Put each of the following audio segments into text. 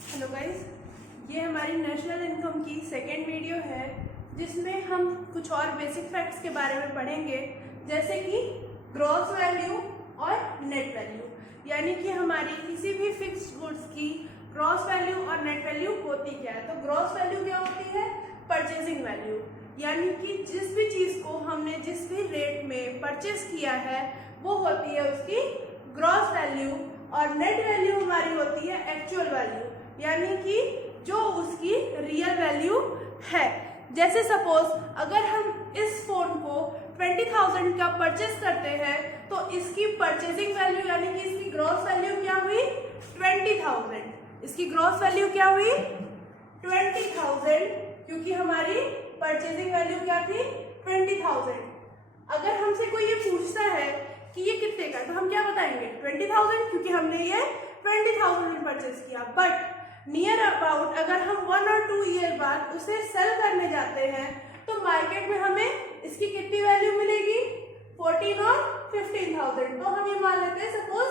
Hello guys, ये हमारी national income की सेकेंड वीडियो है जिसमें हम कुछ और बेसिक फैक्ट्स के बारे में पढ़ेंगे, जैसे कि ग्रॉस वैल्यू और नेट वैल्यू। यानी कि हमारी किसी भी फिक्स्ड गुड्स की ग्रॉस वैल्यू और नेट वैल्यू होती क्या है। तो ग्रॉस वैल्यू क्या होती है? परचेजिंग वैल्यू, यानी कि जिस भी चीज को हमने जिस भी रेट में परचेज किया है वो होती है उसकी ग्रॉस वैल्यू, और नेट वैल्यू हमारी होती है एक्चुअल वैल्यू, यानी कि जो उसकी रियल वैल्यू है। जैसे सपोज अगर हम इस फोन को 20,000 का परचेज करते हैं तो इसकी परचेजिंग वैल्यू यानी कि इसकी ग्रॉस वैल्यू क्या हुई? 20,000। इसकी ग्रॉस वैल्यू क्या हुई? 20,000, क्योंकि हमारी परचेजिंग वैल्यू क्या थी? 20,000। अगर हमसे कोई ये पूछता है कि ये कितने का, तो हम क्या बताएंगे? 20,000, क्योंकि हमने ये 20,000 में परचेज किया। बट नियर अबाउट अगर हम 1 और 2 ईयर बाद उसे सेल करने जाते हैं तो मार्केट में हमें इसकी कितनी वैल्यू मिलेगी? 14 और 15,000। तो हम ये मान लेते हैं सपोज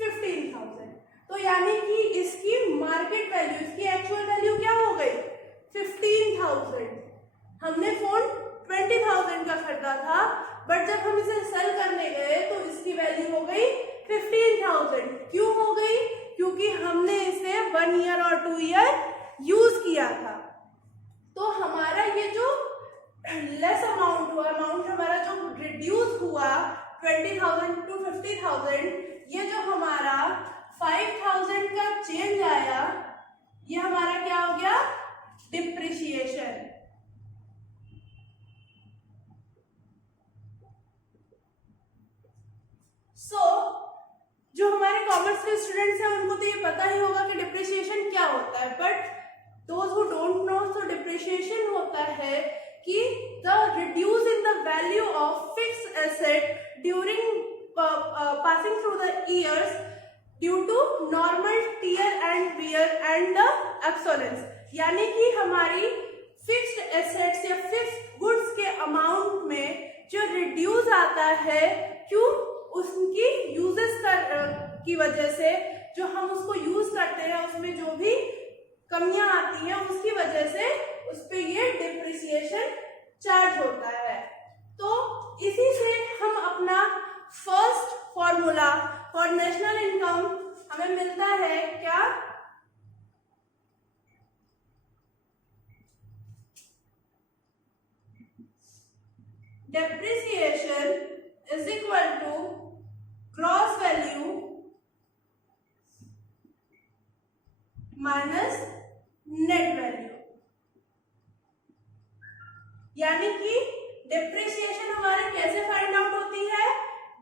15,000। तो यानी कि इसकी मार्केट वैल्यू, इसकी एक्चुअल वैल्यू क्या हो गई? 15,000। हमने फोन 20,000 का खरीदा था, बट जब हम इसे सेल करने गए तो इसकी वैल्यू हो गई 15,000। क्यों हो गई? क्योंकि हमने इसे 1 ईयर और 2 ईयर यूज किया था। तो हमारा ये जो लेस अमाउंट हुआ, अमाउंट हमारा जो रिड्यूस हुआ 20,000 टू 50,000, ये जो हमारा 5,000 का चेंज आया, ये हमारा क्या हो गया? डिप्रिसिएशन। जो हमारे कॉमर्स के स्टूडेंट्स हैं उनको तो ये पता ही होगा कि डिप्रिसिएशन क्या होता है, but those who don't know, तो डिप्रिसिएशन होता है कि the reduce in the value of fixed asset during passing through the years due to normal tear and wear and the obsolescence. यानी कि हमारी फिक्स्ड एसेट्स या फिक्स्ड गुड्स के amount में जो रिड्यूस आता है, क्यों? उसकी यूजेस की वजह से, जो हम उसको यूज करते हैं उसमें जो भी कमियां आती हैं उसकी वजह से उस पे ये डिप्रिसिएशन चार्ज होता है। तो इसी से हम अपना first formula for national income हमें मिलता है क्या? Depreciation is equal to gross value minus net value। यानी कि डिप्रिसिएशन हमारे कैसे फाइंड आउट होती है?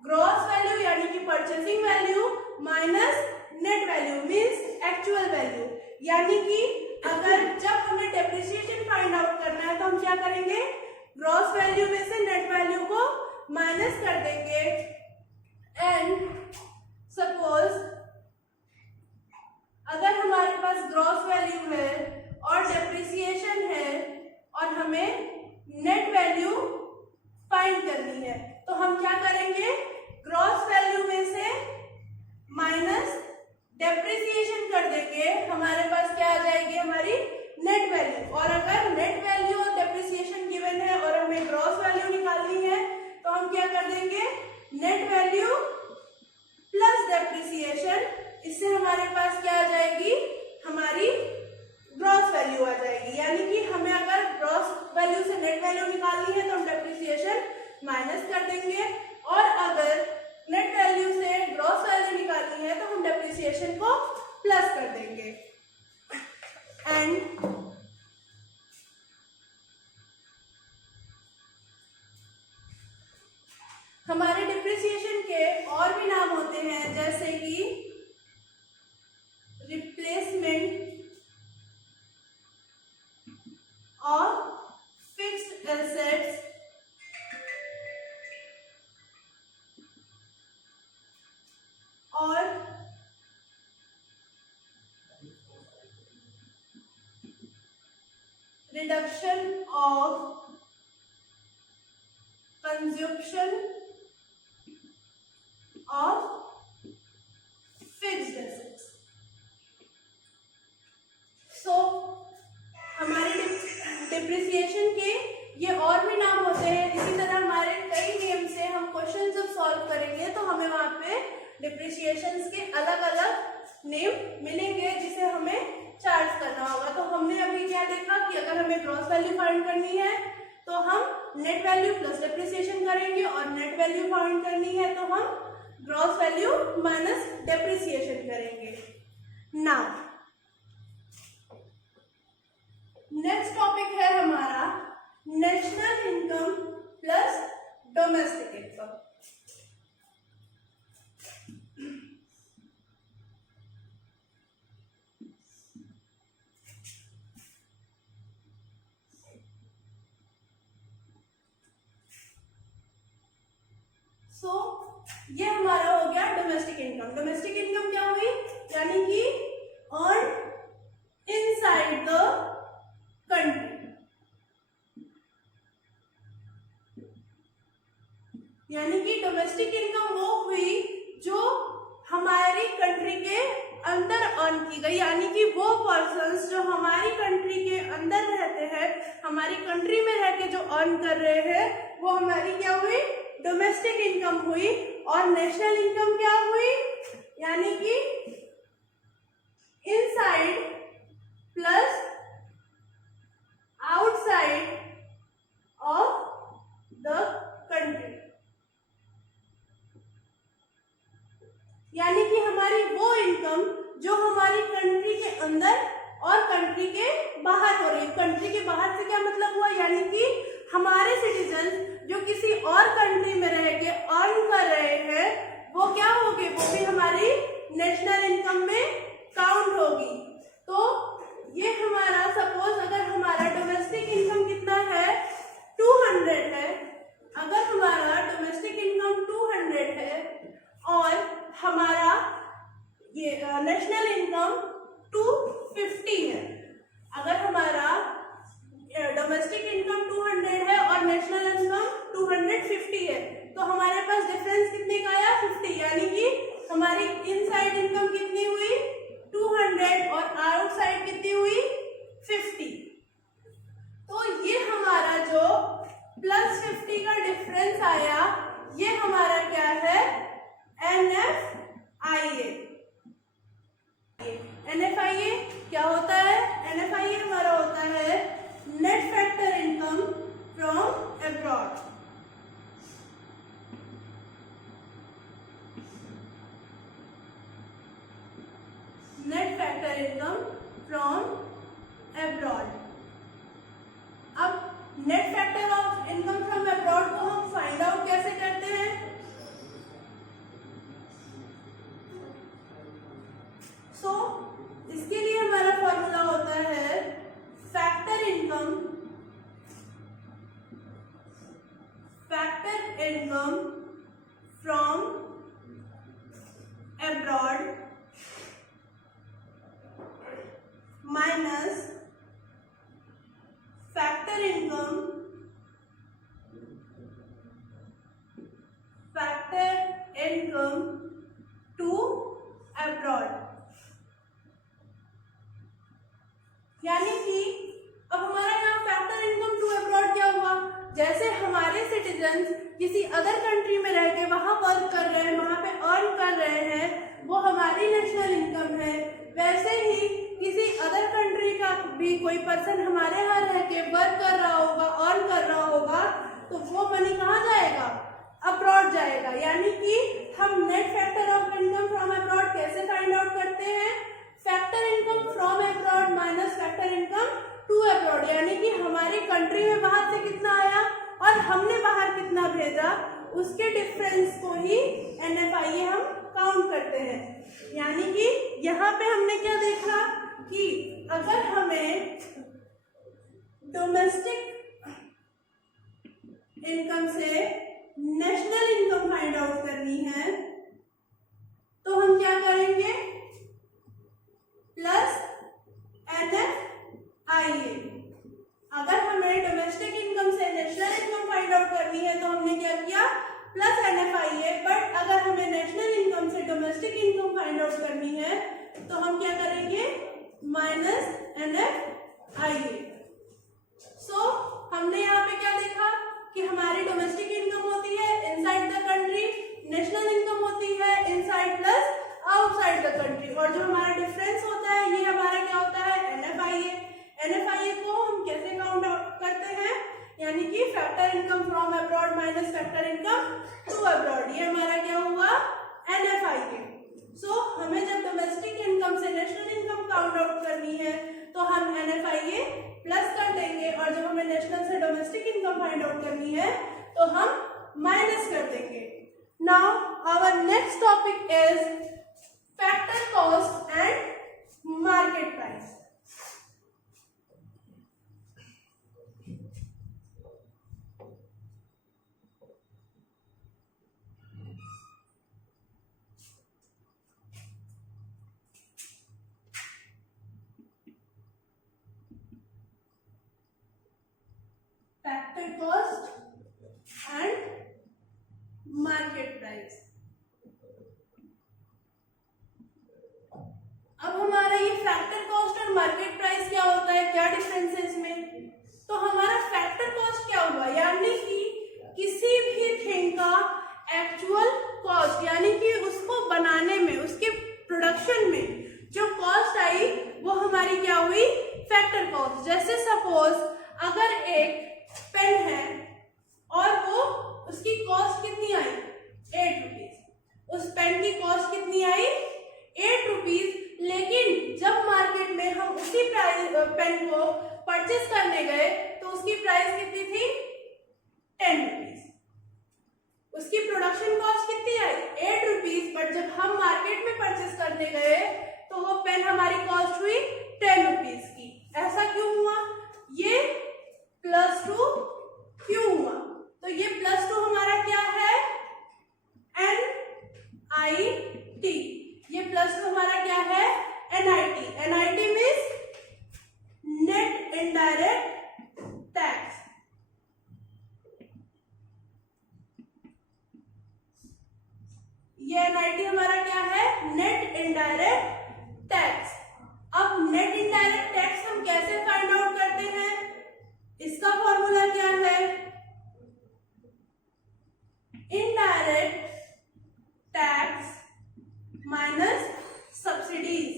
ग्रॉस वैल्यू यानी कि purchasing value minus net value means actual value. यानी कि अगर जब हमें डिप्रिसिएशन फाइंड आउट करना है तो हम क्या करेंगे? ग्रॉस वैल्यू में से नेट वैल्यू को माइनस कर देंगे। एंड सपोज अगर हमारे पास ग्रॉस वैल्यू है और डेप्रिसिएशन है और हमें नेट वैल्यू फाइंड करनी है, तो हम क्या करेंगे? ग्रॉस वैल्यू में से माइनस डेप्रिसिएशन कर देंगे, हमारे पास क्या आ जाएगी? हमारी नेट वैल्यू। और अगर नेट वैल्यू और डेप्रिसिएशन गिवन है और हमें ग्रॉस वैल्यू निकालनी है तो हम क्या कर देंगे? नेट वैल्यू प्लस डेप्रिसिएशन, इससे हमारे पास क्या आ जाएगी? हमारी ग्रॉस वैल्यू आ जाएगी। यानी कि हमें अगर ग्रॉस वैल्यू से नेट वैल्यू निकालनी है तो हम डेप्रिसिएशन माइनस कर देंगे, और अगर नेट वैल्यू से ग्रॉस वैल्यू निकालनी है तो हम डेप्रिसिएशन को प्लस कर देंगे। एंड हमारे डिप्रिसिएशन के और भी नाम होते हैं, जैसे कि रिप्लेसमेंट ऑफ फिक्स्ड एसेट्स और reduction of consumption of fixed assets. Depreciation के अलग अलग नेम मिलेंगे जिसे हमें चार्ज करना होगा। तो हमने अभी क्या देखा कि अगर हमें ग्रॉस वैल्यू फाइंड करनी है तो हम नेट वैल्यू प्लस डिप्रिसिएशन करेंगे, और नेट वैल्यू फाइंड करनी है तो हम ग्रॉस वैल्यू माइनस डिप्रिसिएशन करेंगे। नाउ नेक्स्ट टॉपिक है हमारा national income plus domestic income. ये हमारा हो गया डोमेस्टिक इनकम। डोमेस्टिक इनकम क्या हुई, यानी कि अर्न इनसाइड द कंट्री, यानी कि डोमेस्टिक इनकम वो हुई जो हमारी कंट्री के अंदर अर्न की गई, यानी कि वो पर्सन्स जो हमारी कंट्री के अंदर रहते हैं, हमारी कंट्री में रह के जो अर्न कर रहे हैं, वो हमारी क्या हुई, डोमेस्टिक इनकम हुई। और नेशनल इनकम क्या हुई, यानी कि inside plus outside of the country, यानी कि हमारी वो इनकम जो हमारी कंट्री के अंदर और कंट्री के बाहर हो रही है। कंट्री के बाहर से क्या मतलब हुआ, यानी कि हमारे सिटीजन जो किसी और कंट्री में रह के अर्न कर रहे हैं, वो क्या होगी, वो भी हमारी नेशनल इनकम में काउंट होगी। तो ये हमारा सपोज अगर हमारा डोमेस्टिक इनकम कितना है 200 है, अगर हमारा डोमेस्टिक इनकम 200 है और हमारा ये नेशनल इनकम 250 है, अगर हमारा डोमेस्टिक इनकम 200 है और नेशनल इनकम 250 है, तो हमारे पास डिफरेंस कितने का आया 50, यानी कि हमारी इनसाइड इनकम कितनी हुई 200 और आउटसाइड कितनी हुई 50। तो ये हमारा जो प्लस 50 का डिफरेंस आया, ये हमारा क्या है, NFIA। NFIA क्या होता है, NFIA हमारा होता है net factor income from abroad. Net factor income from abroad. अब net factor of income from abroad को हम फाइंड आउट कैसे करते हैं, इसके लिए हमारा फॉर्मूला होता है factor income from abroad minus factor income to abroad. यानी कि अब हमारा यहाँ फैक्टर इनकम टू अब्रॉड क्या हुआ, जैसे हमारे सिटीजन्स किसी अदर कंट्री में रह के वहां वर्क कर रहे हैं, वहां पे अर्न कर रहे हैं, वो हमारी नेशनल इनकम है। वैसे ही किसी अदर कंट्री का भी कोई पर्सन हमारे यहाँ रह के वर्क कर रहा होगा, अर्न कर रहा होगा, तो वो मनी कहाँ जाएगा, अब्रॉड जाएगा। यानी कि हम net factor of income from abroad कैसे फाइंड आउट करते हैं, factor income from abroad minus factor income to abroad, यानी कि हमारी कंट्री में बाहर से कितना आया और हमने बाहर कितना भेजा, उसके डिफरेंस को ही NFIA हम काउंट करते हैं। यानी कि यहाँ पे हमने क्या देखा कि अगर हमें डोमेस्टिक इनकम से नेशनल इनकम फाइंड आउट करनी है, तो हम क्या करेंगे, प्लस NFIA। अगर हमें डोमेस्टिक इनकम से नेशनल इनकम फाइंड आउट करनी है तो हमने क्या किया, प्लस NFIA। बट अगर हमें नेशनल इनकम से डोमेस्टिक इनकम फाइंड आउट करनी है तो हम क्या करेंगे, माइनस NFIA। सो हमने यहाँ पे क्या देखा कि हमारी डोमेस्टिक इनकम होती है inside the country, national income होती है inside minus factor income to abroad, ये हमारा क्या हुआ NFIA। सो हमें जब डोमेस्टिक इनकम से नेशनल इनकम काउंट आउट करनी है तो हम NFIA प्लस कर देंगे, और जब हमें नेशनल से डोमेस्टिक इनकम फाइंड आउट करनी है तो हम माइनस कर देंगे। Now our next topic is factor cost and market price. Factor cost and market price. अब हमारा ये फैक्टर कॉस्ट और मार्केट प्राइस क्या होता है, क्या डिफरेंस है इसमें? तो हमारा फैक्टर कॉस्ट क्या हुआ, यानी कि किसी भी थिंग का एक्चुअल कॉस्ट, यानी कि उसको बनाने में, उसके प्रोडक्शन में जो कॉस्ट आई वो हमारी क्या हुई, फैक्टर कॉस्ट। जैसे सपोज अगर एक पेन है और वो उसकी कॉस्ट कितनी आई 8 रुपीज, उस पेन की कॉस्ट कितनी आई 8 रुपीज, लेकिन जब मार्केट में हम उसी प्राइस पेन को परचेस करने गए तो उसकी प्राइस कितनी थी 10 रुपीज। उसकी प्रोडक्शन कॉस्ट कितनी आई 8 रुपीज, बट जब हम मार्केट में परचेस करने गए तो वो पेन हमारी कॉस्ट हुई 10 रुपीज की। ऐसा क्यों हुआ, ये +2 क्यों हुआ? तो ये +2 हमारा क्या है NIT, ये +2 हमारा क्या है NIT। NIT means net indirect tax. ये NIT हमारा क्या है नेट इनडायरेक्ट टैक्स। अब नेट इनडायरेक्ट टैक्स हम कैसे फाइंड आउट करते हैं, इसका फॉर्मूला क्या है, इनडायरेक्ट टैक्स माइनस सब्सिडीज।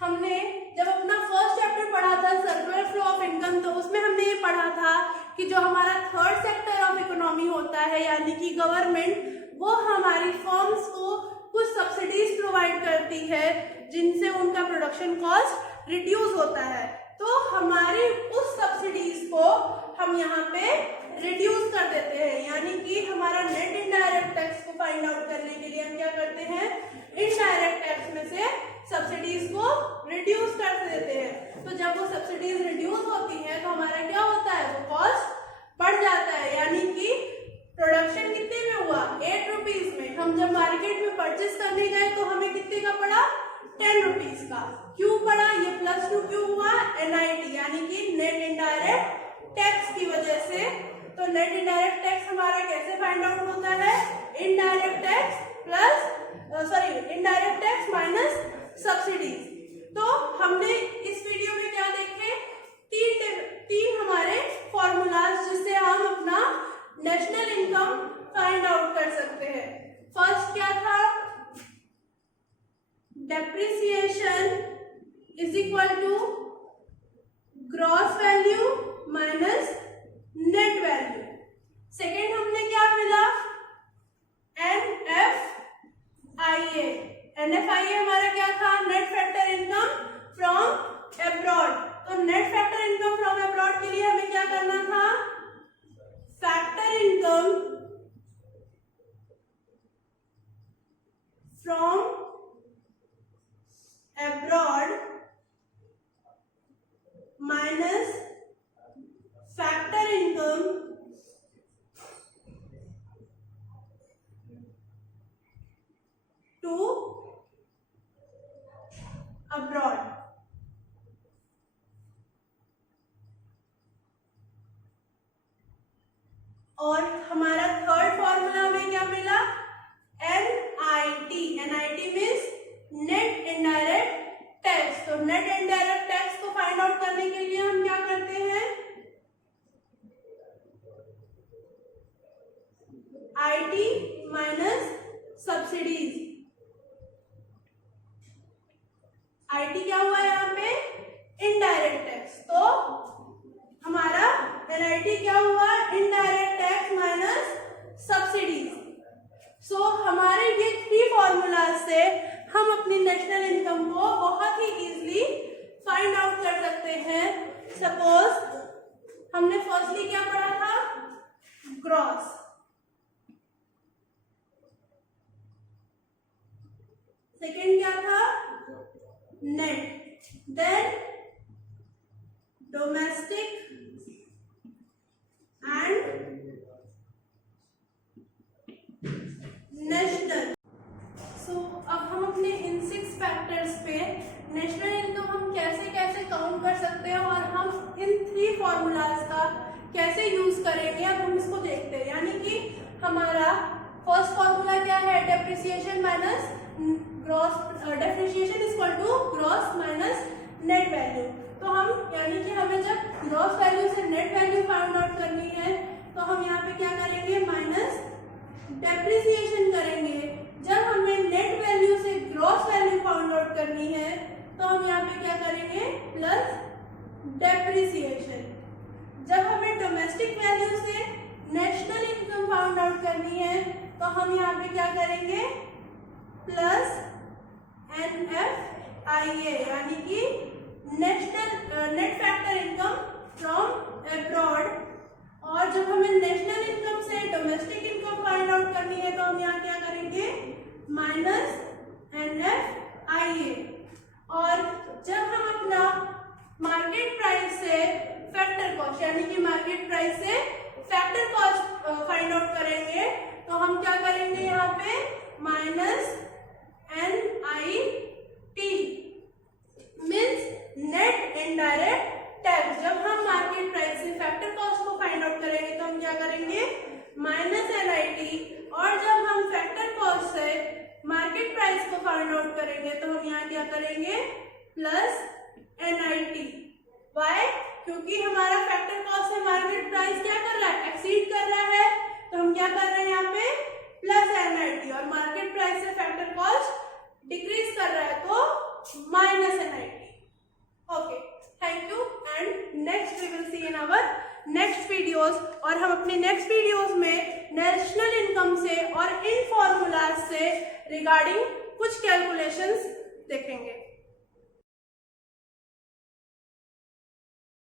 हमने जब अपना फर्स्ट चैप्टर पढ़ा था सर्कुलर फ्लो ऑफ इनकम, तो उसमें हमने ये पढ़ा था कि जो हमारा थर्ड सेक्टर ऑफ इकोनॉमी होता है यानी कि गवर्नमेंट, वो हमारी फर्म्स को कुछ सब्सिडीज प्रोवाइड करती है जिनसे उनका प्रोडक्शन कॉस्ट रिड्यूस होता है। तो हमारी उस सब्सिडीज को हम यहाँ पे रिड्यूस कर देते हैं, यानी कि हमारा नेट इनडायरेक्ट टैक्स को फाइंड आउट करने के लिए हम क्या करते हैं, इनडायरेक्ट टैक्स में से सब्सिडीज को रिड्यूस कर देते हैं। तो जब वो सब्सिडीज रिड्यूस होती है तो हमारा क्या होता है, वो कॉस्ट बढ़ जाता है, यानी कि प्रोडक्शन कितने में हुआ 8 रुपीज में, हम जब मार्केट में परचेस करने गए तो हमें कितने का पड़ा 10 रुपीज का। क्यों पड़ा, ये +2 क्यों हुआ NIT, यानी कि नेट इनडायरेक्ट टैक्स की वजह से। तो नेट इनडायरेक्ट टैक्स हमारा कैसे फाइंड आउट होता है, इनडायरेक्ट टैक्स माइनस सब्सिडीज। तो हमने इस वीडियो में क्या देखे, तीन हमारे फॉर्मूलाज जिससे हम अपना नेशनल इनकम फाइंड आउट कर सकते हैं। फर्स्ट क्या था, depreciation is equal to gross value minus net value. Second हमने क्या मिला NFIA। NFIA हमारा क्या था, net factor income from abroad. तो net factor income from abroad के लिए हमें क्या करना था, factor income from abroad minus factor income to abroad. और हमारा थर्ड फॉर्मूला में क्या मिला, NIT। NIT means net indirect tax. तो नेट इनडायरेक्ट टैक्स को फाइंड आउट करने के लिए हम क्या करते हैं, IT माइनस सब्सिडीज। IT क्या हुआ यहाँ पे, इनडायरेक्ट टैक्स। तो हमारा NIT क्या हुआ, इनडायरेक्ट टैक्स माइनस सब्सिडीज। सो हमारे ये 3 फॉर्मूलाज से हम अपनी नेशनल इनकम को बहुत ही इजीली फाइंड आउट कर सकते हैं। सपोज हमने फर्स्टली क्या पढ़ा था, ग्रॉस, सेकेंड क्या था, net, then domestic and national. So अब हम अपने इन 6 फैक्टर्स पे नेशनल इनकम हम कैसे कैसे काउंट कर सकते हैं और हम इन 3 फॉर्मूलाज का कैसे यूज करेंगे, अब हम इसको देखते हैं। यानी कि हमारा फर्स्ट फॉर्मूला क्या है, depreciation minus gross, depreciation is equal to gross minus net value. तो हम यानी कि हमें जब ग्रॉस वैल्यू से नेट वैल्यू फाइंड आउट करनी है तो हम यहाँ पे क्या करेंगे, माइनस डेप्रिसिएशन करेंगे। जब हमें नेट वैल्यू से ग्रॉस वैल्यू फाइंड आउट करनी है तो हम यहाँ पे क्या करेंगे, प्लस डेप्रिसिएशन। जब हमें डोमेस्टिक वैल्यू से नेशनल इनकम फाइंड आउट करनी है तो हम यहाँ पे क्या करेंगे, प्लस NFIA, यानी कि national net factor income from abroad. और जब हमें नेशनल इनकम से डोमेस्टिक इनकम फाइंड आउट करनी है तो हम यहाँ क्या करेंगे, माइनस NFIA। और जब हम अपना मार्केट प्राइस से फैक्टर कॉस्ट यानी कि मार्केट प्राइस से फैक्टर कॉस्ट फाइंड आउट करेंगे तो हम क्या करेंगे, यहाँ पे minus NIT means net indirect tax. जब हम मार्केट प्राइस से फैक्टर कॉस्ट को फाइंड आउट करेंगे तो हम क्या करेंगे, माइनस NIT। और जब हम फैक्टर कॉस्ट से मार्केट प्राइस को फाइंड आउट करेंगे तो हम यहाँ क्या करेंगे, प्लस NIT। वाई, क्योंकि हमारा फैक्टर कॉस्ट से मार्केट प्राइस क्या कर रहा है, एक्सीड कर रहा है, तो हम क्या कर रहे हैं यहाँ पे, प्लस NIT। और मार्केट प्राइस से फैक्टर कॉस्ट डिक्रीज कर रहा है तो minus NIT। Okay, thank you and next we will see in our next videos. और हम अपने नेक्स्ट वीडियोस में नेशनल इनकम से और इन फॉर्मूलाज से रिगार्डिंग कुछ कैलकुलेशंस देखेंगे।